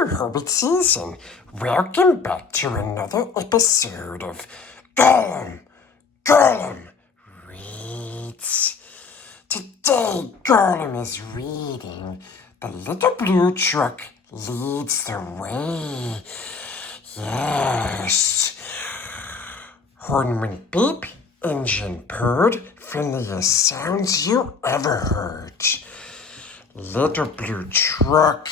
Hello, Hobbit season. Welcome back to another episode of Gollum Reads. Today, Gollum is reading The Little Blue Truck Leads the Way. Yes. Horn went beep, engine purred, friendliest sounds you ever heard. Little Blue Truck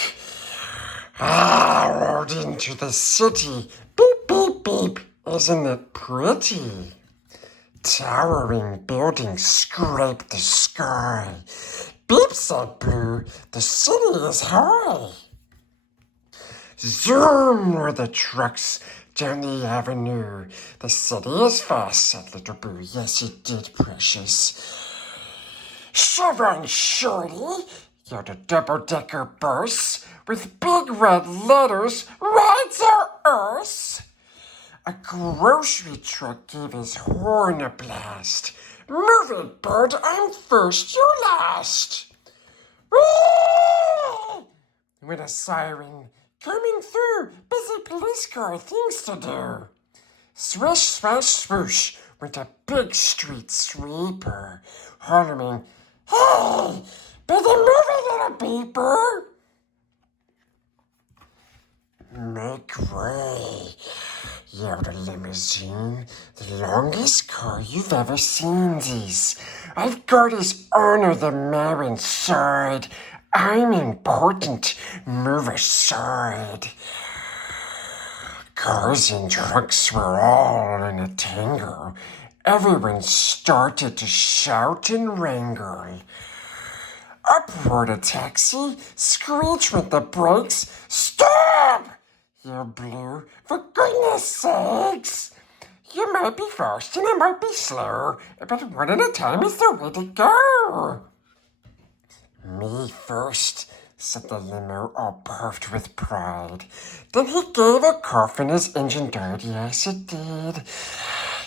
rolled into the city. Beep, beep, beep. Isn't it pretty? Towering buildings scrape the sky. Beep, said Blue. The city is high. Zoom were the trucks down the avenue. The city is fast, said Little Blue. Yes, it did, precious. Chevron Shorty, yelled a double-decker bus with big red letters, rides our earth. A grocery truck gave his horn a blast. Move it, bird, I'm first, you last. Whee! Went a siren. Coming through, busy police car, things to do. Swish, swash, swoosh, went a big street sweeper, hollering, hey, better move a little beeper. Make way, yelled a limousine, the longest car you've ever seen, these. I've got his honor, the mayor inside. I'm important, move aside. Cars and trucks were all in a tangle. Everyone started to shout and wrangle. Up roared a taxi, screech with the brakes. Stop! Yelled Blue, for goodness sakes! You might be fast and I might be slow, but one at a time is the way to go. Me first, said the limo, all puffed with pride. Then he gave a cough and his engine died. Yes, it did.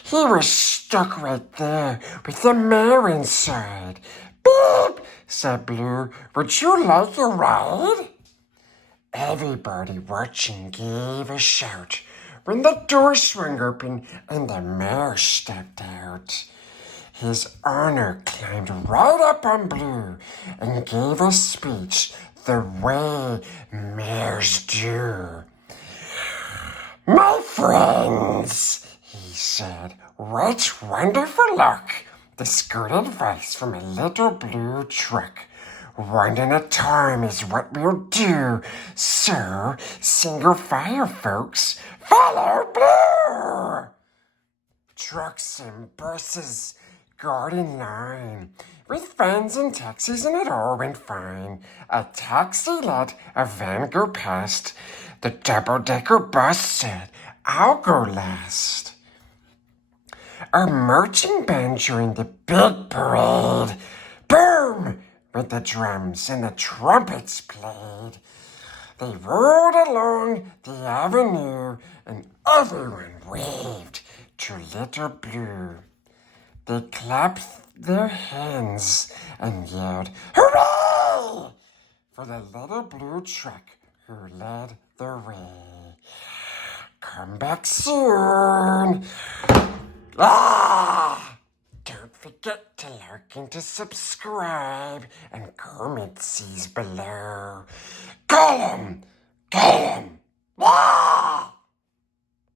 He was stuck right there with the mayor inside. Beep, said Blue. Would you like a ride? Everybody watching gave a shout when the door swung open and the mayor stepped out. His honor climbed right up on Blue and gave a speech the way mayors do. My friends, he said, what wonderful luck. This good advice from a little blue truck. One at a time is what we'll do. So, single file, folks. Follow Blue! Trucks and buses, got in line, with vans and taxis, and it all went fine. A taxi let a van go past. The double-decker bus said, I'll go last. A marching band joined the big parade. Boom! Went the drums and the trumpets played. They rolled along the avenue and everyone waved to Little Blue. They clapped their hands and yelled, hooray! For the little blue truck who led the way. Come back soon. Don't forget to like and to subscribe and comment sees below. Gollum